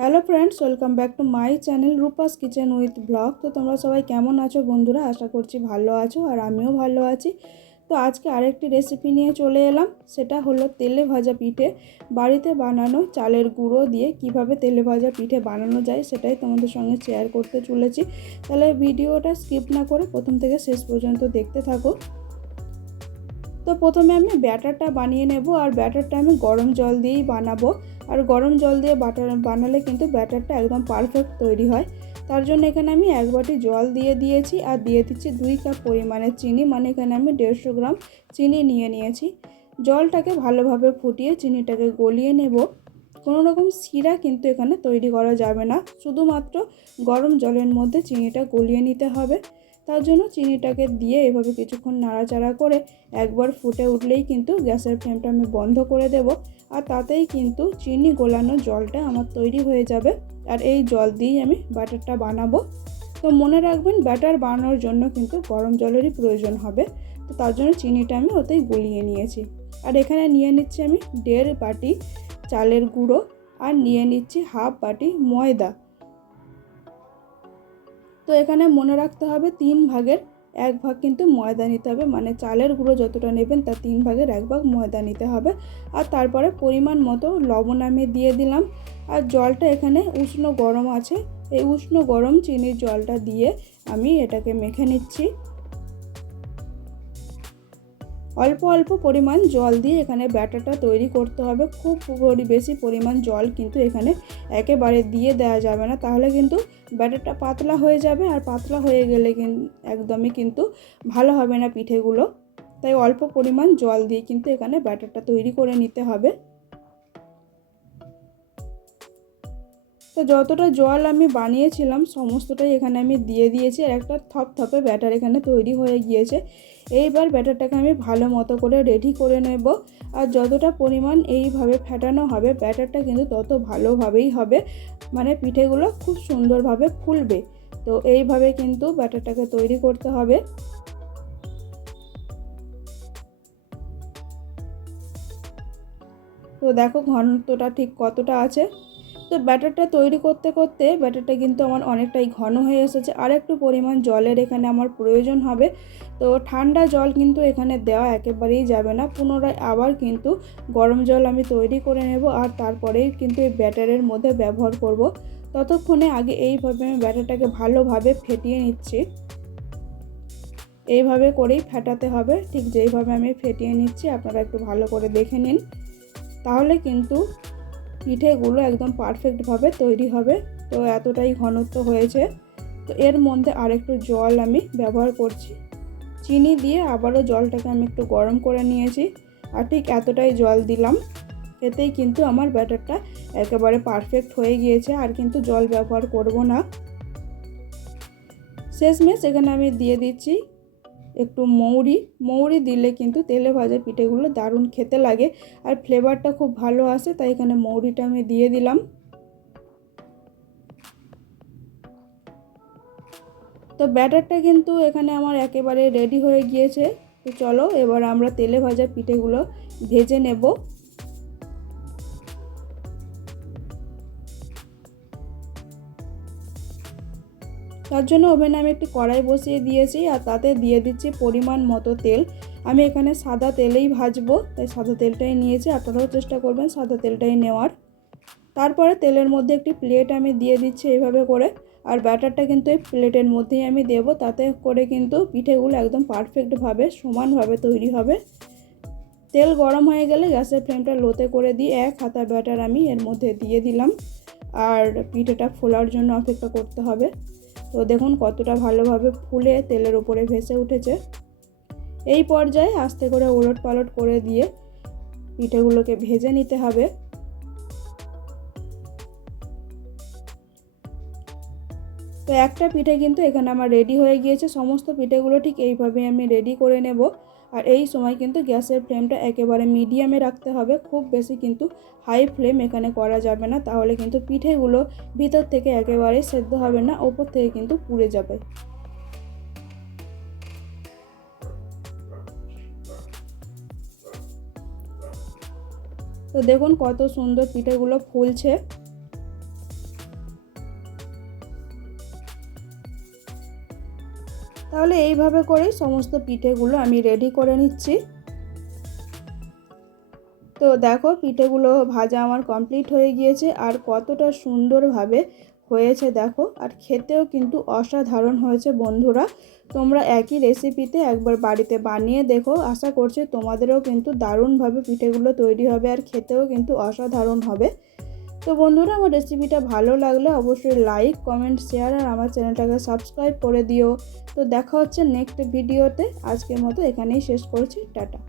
Hello friends, welcome back to my channel Rupa's kitchen with blog. তো তোমরা সবাই কেমন আছো বন্ধুরা? আশা করছি ভালো আছো, আর আমিও ভালো আছি। তো আজকে আরেকটি রেসিপি নিয়ে চলে এলাম, সেটা হলো তেলে ভাজা পিঠে। বাড়িতে বানানো চালের গুঁড়ো দিয়ে কিভাবে তেলে ভাজা পিঠে বানানো যায় সেটাই তোমাদের সঙ্গে শেয়ার করতে চলেছি। তাহলে ভিডিওটা স্কিপ না করে প্রথম থেকে শেষ পর্যন্ত দেখতে থাকো। তো প্রথমে আমি ব্যাটারটা বানিয়ে নেব, আর ব্যাটারটা আমি গরম জল দিয়েই বানাবো। আর গরম জল দিয়ে বানালে কিন্তু ব্যাটারটা একদম পারফেক্ট তৈরি হয়। তার জন্য এখানে আমি 1 বাটি জল দিয়ে দিয়েছি, আর দিয়ে দিচ্ছি 2 কাপ পরিমাণের চিনি, মানে এখানে আমি 150 গ্রাম চিনি নিয়ে নিয়েছি। জলটাকে ভালোভাবে ফুটিয়ে চিনিটাকে গলিয়ে নেব। কোনো রকম শিরা কিন্তু এখানে তৈরি করা যাবে না, শুধুমাত্র গরম জলের মধ্যে চিনিটা গলিয়ে নিতে হবে। তার জন্য চিনিটাকে দিয়ে এভাবে কিছুক্ষণ নাড়াচাড়া করে একবার ফুটে উঠলেই কিন্তু গ্যাসের ফ্লেমটা আমি বন্ধ করে দেব। আর তাতেই কিন্তু চিনি গোলানো জলটা আমার তৈরি হয়ে যাবে। আর এই জল দিয়েই আমি ব্যাটারটা বানাবো। তো মনে রাখবেন, ব্যাটার বানানোর জন্য কিন্তু গরম জলেরই প্রয়োজন হবে। তো তার জন্য চিনিটা আমি ওতেই গলিয়ে নিয়েছি। আর এখানে নিয়ে নিচ্ছি আমি 1.5 বাটি চালের গুঁড়ো, আর নিয়ে নিচ্ছি 1/2 বাটি ময়দা। তো এখানে মনে রাখতে হবে 3 ভাগের 1 ভাগ কিন্তু ময়দা নিতে হবে, মানে চালের গুঁড়ো যতটা নেবেন তার 3 ভাগের 1 ভাগ ময়দা নিতে হবে। আর তারপরে পরিমাণ মতো লবণ আমি দিয়ে দিলাম। আর জলটা এখানে উষ্ণ গরম আছে, এই উষ্ণ গরম চিনির জলটা দিয়ে আমি এটাকে মেখে নিচ্ছি। অল্প অল্প পরিমাণ জল দিয়ে এখানে ব্যাটারটা তৈরি করতে হবে। খুব বেশি পরিমাণ জল কিন্তু এখানে একেবারে দিয়ে দেওয়া যাবে না, তাহলে কিন্তু ব্যাটারটা পাতলা হয়ে যাবে, আর পাতলা হয়ে গেলে একদমই কিন্তু ভালো হবে না পিঠেগুলো। তাই অল্প পরিমাণ জল দিয়ে কিন্তু এখানে ব্যাটারটা তৈরি করে নিতে হবে। তো যতটা জল আমি বানিয়েছিলাম সমস্তটাই এখানে আমি দিয়ে দিয়েছি, আর একটা থপথপে ব্যাটার এখানে তৈরি হয়ে গিয়েছে। এইবার ব্যাটারটাকে আমি ভালো মতো করে রেডি করে নেব। আর যতটা পরিমাণ এইভাবে ফেটানো হবে ব্যাটারটা কিন্তু তত ভালোভাবেই হবে, মানে পিঠেগুলো খুব সুন্দরভাবে ফুলবে। তো এইভাবে কিন্তু ব্যাটারটাকে তৈরি করতে হবে। তো দেখো ঘনত্বটা ঠিক কতটা আছে। তো ব্যাটারটা তৈরি করতে করতে ব্যাটারটা কিন্তু আমার অনেকটাই ঘন হয়ে এসেছে। আর একটু পরিমাণ জলের এখানে আমার প্রয়োজন হবে। তো ঠান্ডা জল কিন্তু এখানে দেওয়া একেবারেই যাবে না, পুনরায় আবার কিন্তু গরম জল আমি তৈরি করে নেব, আর তারপরেই কিন্তু এই ব্যাটারের মধ্যে ব্যবহার করব। ততক্ষণে আগে এইভাবে আমি ব্যাটারটাকে ভালোভাবে ফেটিয়ে নিচ্ছি। এইভাবে করেই ফেটাতে হবে, ঠিক যেইভাবে আমি ফেটিয়ে নিচ্ছি আপনারা একটু ভালো করে দেখে নিন, তাহলে কিন্তু পিঠেগুলো একদম পারফেক্টভাবে তৈরি হবে। তো এতটাই ঘনত্ব হয়েছে। তো এর মধ্যে আরেকটু জল আমি ব্যবহার করছি, চিনি দিয়ে আবারও জলটাকে আমি একটু গরম করে নিয়েছি, আর ঠিক এতটাই জল দিলাম। এতেই কিন্তু আমার ব্যাটারটা একেবারে পারফেক্ট হয়ে গিয়েছে, আর কিন্তু জল ব্যবহার করব না। শেষমেশ এখানে আমি দিয়ে দিচ্ছি একটু মৌরি দিলে কিন্তু তেলে ভাজা পিঠেগুলো দারুণ খেতে লাগে, আর ফ্লেভারটা খুব ভালো আসে, তাই এখানে মৌরিটা আমি দিয়ে দিলাম। তো ব্যাটারটা কিন্তু এখানে আমার একেবারে রেডি হয়ে গিয়েছে। তো চলো এবার আমরা তেলে ভাজা পিঠেগুলো ভেজে নেব। তার জন্য ওভেনে আমি একটি কড়াই বসিয়ে দিয়েছি, আর তাতে দিয়ে দিচ্ছি পরিমাণ মতো তেল। আমি এখানে সাদা তেলেই ভাজবো, তাই সাদা তেলটাই নিয়েছি, আপনারাও চেষ্টা করবেন সাদা তেলটাই নেওয়ার। তারপরে তেলের মধ্যে একটি প্লেট আমি দিয়ে দিচ্ছি এইভাবে করে, আর ব্যাটারটা কিন্তু এই প্লেটের মধ্যেই আমি দেব, তাতে করে কিন্তু পিঠেগুলো একদম পারফেক্টভাবে সমানভাবে তৈরি হবে। তেল গরম হয়ে গেলে গ্যাসের ফ্লেমটা লোতে করে দিয়ে 1 হাতা ব্যাটার আমি এর মধ্যে দিয়ে দিলাম, আর পিঠেটা ফোলার জন্য অপেক্ষা করতে হবে। তো দেখুন কতটা ভালোভাবে ফুলে তেলের উপরে ভেসে উঠেছে। এই পর্যায়ে আস্তে করে ওলট পালট করে দিয়ে পিঠেগুলোকে ভেজে নিতে হবে। তো একটা পিঠে কিন্তু এখানে আমার রেডি হয়ে গিয়েছে। সমস্ত পিঠেগুলো ঠিক এইভাবে আমি রেডি করে নেব। আর এই সময় কিন্তু গ্যাসের ফ্লেমটা একেবারে মিডিয়ামে রাখতে হবে, খুব বেশি কিন্তু হাই ফ্লেম এখানে করা যাবে না, তাহলে কিন্তু পিঠেগুলো ভিতর থেকে একেবারেই সেদ্ধ হবে না, ওপর থেকে কিন্তু পুড়ে যাবে। তো দেখুন কত সুন্দর পিঠেগুলো ফুলছে। তাহলে এইভাবে করেই সমস্ত পিঠেগুলো আমি রেডি করে নিচ্ছি। তো দেখো পিঠেগুলো ভাজা আমার কমপ্লিট হয়ে গিয়েছে আর কতটা সুন্দরভাবে হয়েছে দেখো, আর খেতেও কিন্তু অসাধারণ হয়েছে বন্ধুরা। তোমরা একই রেসিপিতে একবার বাড়িতে বানিয়ে দেখো, আশা করছি তোমাদেরও কিন্তু দারুণভাবে পিঠেগুলো তৈরি হবে আর খেতেও কিন্তু অসাধারণ হবে। তো বন্ধুরা, আমার রেসিপিটা ভালো লাগলে অবশ্যই লাইক, কমেন্ট, শেয়ার আর আমার চ্যানেলটাকে সাবস্ক্রাইব করে দিও। তো দেখা হচ্ছে নেক্সট ভিডিওতে। আজকের মতো এখানেই শেষ করছি, টাটা।